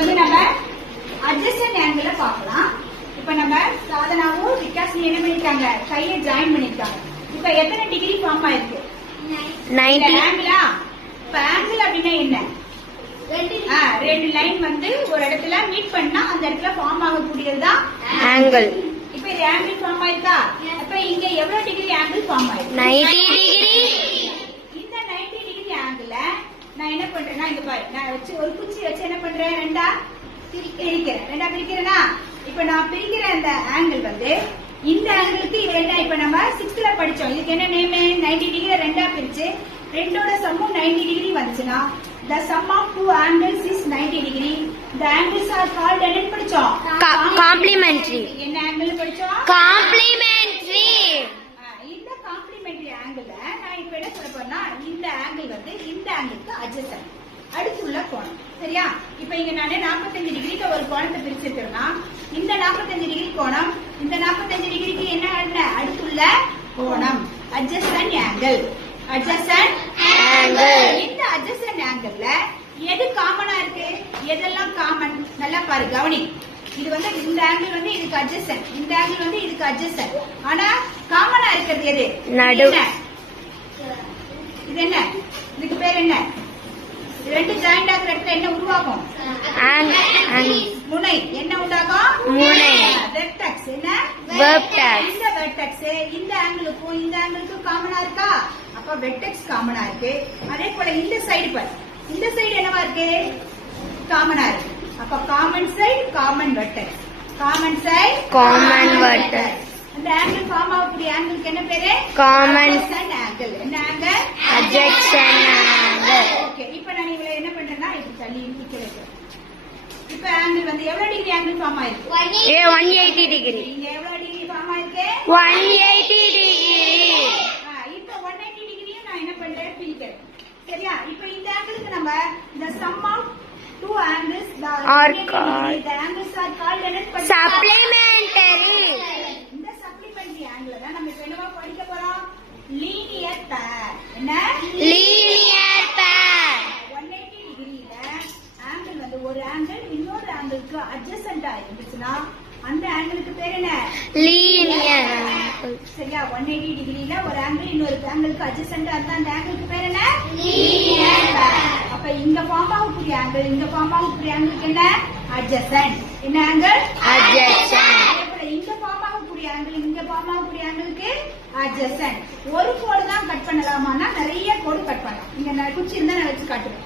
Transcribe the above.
வந்து நம்ம அட்ஜஸ்டன்ட் ஆங்கிள் பார்க்கலாம். இப்ப நம்ம சாதனாவும் விகாஸ் என்ன பண்ணிருக்காங்க, கையை ஜாயின் பண்ணிருக்காங்க. இப்ப எத்தனை டிகிரி ஃபார்ம் ஆயிருக்கு? 90. ஆங்கிளா? இப்ப ஆங்கிள் அப்படின்னா என்ன? ரெண்டு லைன் வந்து ஒரு இடத்துல மீட் பண்ணா அந்த இடத்துல ஃபார்ம் ஆகக்கூடியதுதான் ஆங்கிள். இப்ப இது ஆங்கிள் ஃபார்ம் ஆயிருக்கா? அப்ப இங்க எவ்வளவு டிகிரி ஆங்கிள் ஃபார்ம் ஆயிருக்கு? 90 டிகிரி. இந்த 90 டிகிரி ஆங்கிள் நான் என்ன பண்றேன்னா, இங்க பாரு, நான் வச்சு ஒரு குச்சி வச்சு என்ன பண்றேன், ரெண்டா பிரிக்கிறேனா? இப்ப நான் பிரிக்கிற அந்த ஆங்கிள் வந்து இந்த ஆங்கிளுக்கு ரெண்டா. இப்ப நம்ம 6th படிச்சோம், இதுக்கு என்ன நேம்? 90 டிகிரி ரெண்டா பிரிச்சு ரெண்டோட சம்மும் 90 டிகிரி வந்துச்சுன்னா the sum of two angles is 90 degree. The angles are called என்ன படிச்சோம்? Complementary. என்ன ஆங்கிள் படிச்சோம்? Complementary. இந்த காம்ப்ளிமெண்டரி ஆங்கிள் நான் இப்ப என்ன சொல்ல போறேன்னா, இந்த ஆங்கிள் வந்து இந்த ஆங்கிளுக்கு அட்ஜசன்ட், அடுத்துள்ள கோணம். சரியா? இப்ப இங்க நான் 45 டிகிரிக்கு ஒரு கோணத்தை பிரிச்சிருக்கேன்னா, இந்த 45 டிகிரி கோணம் இந்த 45 டிகிரிக்கு என்ன அடுத்துள்ள கோணம், அட்ஜசன்ட் ஆங்கிள். Adjacent angle. இந்த அட்ஜசன்ட் ஆங்கிள்ல எது காமனா இருக்கு, எதெல்லாம் காமன்? நல்லா பாரு, கவனி. இது வந்து இந்த ஆங்கிள் வந்து இதுக்கு அட்ஜசன்ட், இந்த ஆங்கிள் வந்து இதுக்கு அட்ஜசன்ட். ஆனா காமனா இருக்கிறது எது? நடு. இது என்ன? இதுக்கு பேர் என்ன? ரெண்டு ஜாயிண்ட் ஆகிற இடத்துல என்ன உருவாகும்? முனை. என்ன உண்டாகும்? முனை. வெர்டெக்ஸ். என்ன? வெர்டெக்ஸ். இந்த வெர்டெக்ஸ் இந்த ஆங்கிளுக்கும் இந்த ஆங்கிளுக்கும் காமனா இருக்கா? அப்ப வெர்டெக்ஸ் காமனா இருக்கு. அதே போல இந்த சைடு பாரு, இந்த சைடு என்னவா இருக்கு? காமனா இருக்கு. அப்ப common side common vertex, common side common vertex. அந்த ஆங்கிள் ஃபார்ம் ஆகக்கூடிய ஆங்கிளுக்கு என்ன பேரு? Common angle. என்ன ஆங்கிள்? Adjacent angle. ஓகே, இப்போ நான் இவளை என்ன பண்றேன்னா இப்படி தள்ளி நிக்க வைக்கிறேன். இப்போ ஆங்கிள் வந்து எவ்வளவு டிகிரி ஆங்கிள் ஃபார்ம் ஆயிருக்கு? 180 டிகிரி. இங்க எவ்வளவு டிகிரி ஃபார்ம் ஆயிருக்கு? 180 டிகிரி. இப்போ 180 டிகிரியும் நான் என்ன பண்றேன், பிரிக்கிறேன். சரியா? இப்போ இந்த ஆங்கிளுக்கு நம்ம the sum of two angles are called the angles are called supplementary. இந்த சப்ளிமெண்டரி ஆங்கிள் தான் நம்ம என்னவா படிக்க போறோம்? லீனியர் பேர். என்ன? லீனியர் பேர். 180 டிகிரில ஆங்கிள் வந்து ஒரு ஆங்கிள் இன்னொரு ஆங்கிளுக்கு அட்ஜசன்ட்டா இருந்துச்சுன்னா அந்த ஆங்கிளுக்கு பேர் என்ன? லீனியர். சரியா? 180 டிகிரில ஒரு ஆங்கிள் இன்னொரு ஆங்கிளுக்கு அட்ஜசன்ட்டா இருந்தா அந்த ஆங்கிளுக்கு பேர் என்ன? லீனியர் பேர். அப்ப இங்க ஃபார்ம் ஆகக்கூடிய ஆங்கிள் இந்த ஃபார்ம் ஆகக்கூடிய ஆங்கிளுக்கு என்ன? அட்ஜசன்ட். என்ன ஆங்கிள்? அட்ஜசன்ட். இந்த ஃபார்ம் ஆகக்கூடிய ஆங்கிள் இங்க ஃபார்ம் ஆகக்கூடிய ஆங்கிளுக்கு அட்ஜசன்ட். ஒரு கோடு தான் கட் பண்ணலாமான்னா நிறைய கோடு கட் பண்ணலாம். இங்க குச்சி இருந்தா நான் வச்சு காட்டுவேன்.